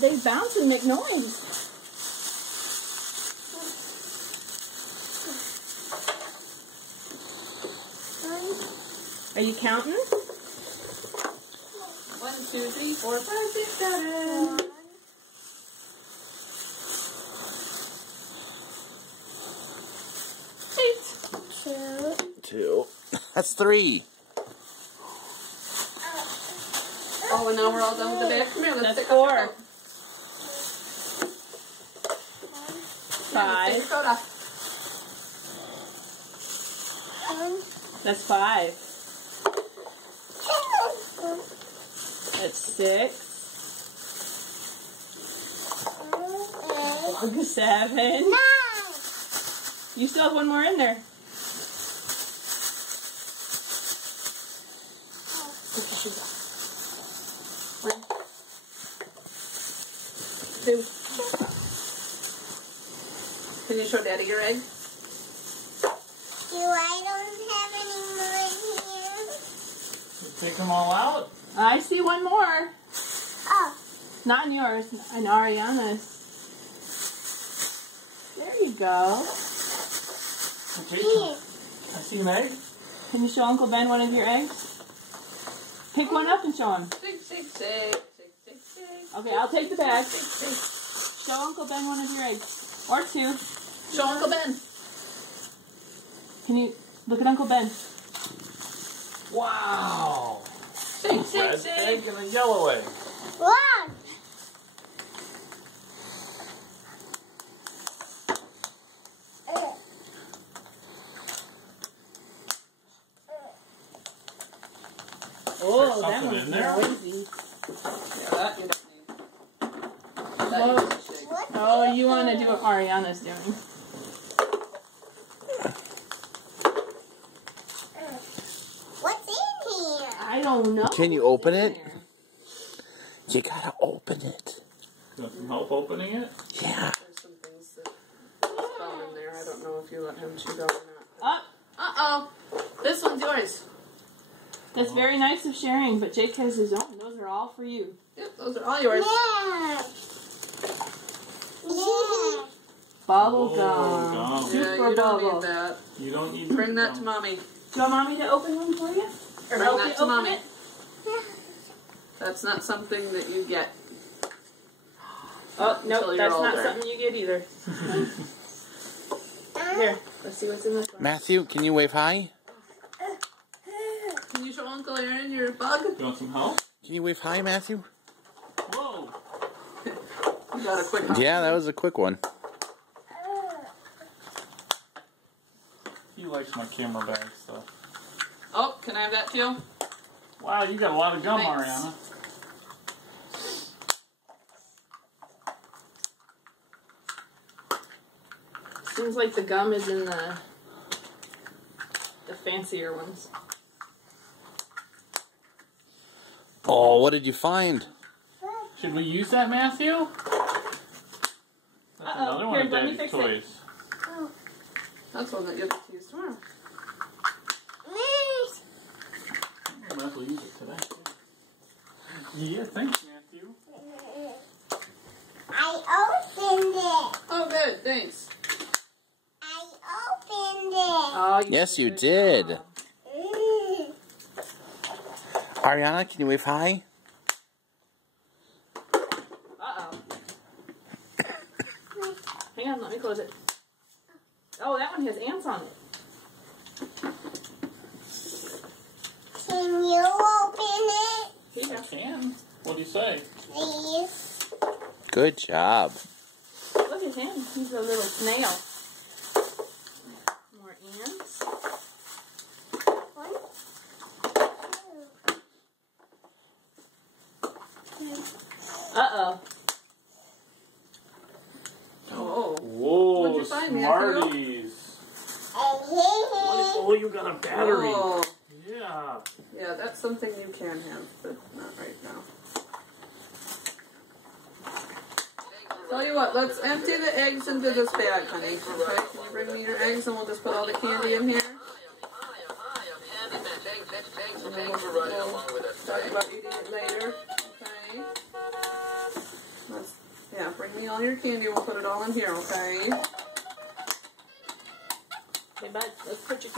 They bounce and make noise. Are you counting? 1, 2, 3, 4, 5, 6, 7. 8. 2. That's 3. Oh, and now we're all done with the bag. Come here, let's That's take 4. 5. Soda. That's 5. That's 6. 7. You still have one more in there. Two. Can you show Daddy your egg? I don't have any more in here. Take them all out? I see one more. Oh. Not in yours, in Ariana's. There you go. Okay. I see an egg. Can you show Uncle Ben one of your eggs? Pick one up and show him. 6, 6, 6, 6, 6, 6. Okay, I'll take the bag. 6, 6. Show Uncle Ben one of your eggs. Or 2. Show Uncle Ben. Can you look at Uncle Ben? Wow. 6, 6, 6. Egg and a yellow egg. Wow. Oh, something that one's in there? noisy. Yeah, that you don't need. That you can shake. What? Oh, you want to do what Ariana's doing. What's in here? I don't know. Can you open what's in it? there. You gotta open it. You want some help opening it? Yeah. There's some things that he's found in there. I don't know if you let him chew them or not. Oh, Uh-oh. This one's yours. that's very nice of sharing, but Jake has his own. Those are all for you. Yep, those are all yours. Yeah. Yeah. Bubble Oh, gum. gum. Super Yeah, you don't bubble. need that. You don't need Bring that to gum. Mommy. Do you want Mommy to open one for you? Or Bring help that you to open Mommy. it? That's not something that you get. Oh, Until nope, you're that's not older. something you get either. Here, let's see what's in this one. Matthew, can you wave hi? Can you show Uncle Aaron your bug? You want some help? Can you wave hi, Matthew? Whoa. You got a quick Yeah, that was a quick one. He likes my camera bag stuff. Oh, can I have that too? Wow, you got a lot of gum, Thanks. Ariana. Seems like the gum is in the fancier ones. Oh, what did you find? Should we use that, Matthew? That's another one Here, of let me Daddy's fix it. toys. That's one that you'll get to use tomorrow. We might as well use it today. Yeah, thanks, Matthew. I opened it. Oh, good. Thanks. I opened it. Oh, Yes, you did. did. Mm. Ariana, can you wave hi? Uh-oh. Hang on, let me close it. Oh, that one has ants on it. Can you open it, Here. I can. What do you say? please? Good job. Look at him. He's a little snail. More ants. One, Uh-oh. Oh. Whoa, What'd you find, Smarties. Oh, you got a battery. Oh. Yeah. Yeah, that's something you can have, but not right now. Tell you what, let's empty the eggs into this bag, honey. Okay, can you bring me your eggs and we'll just put all the candy in here? And then we'll talk about eating it later. Okay. Let's Bring me all your candy. We'll put it all in here, okay? Okay, bud, let's put your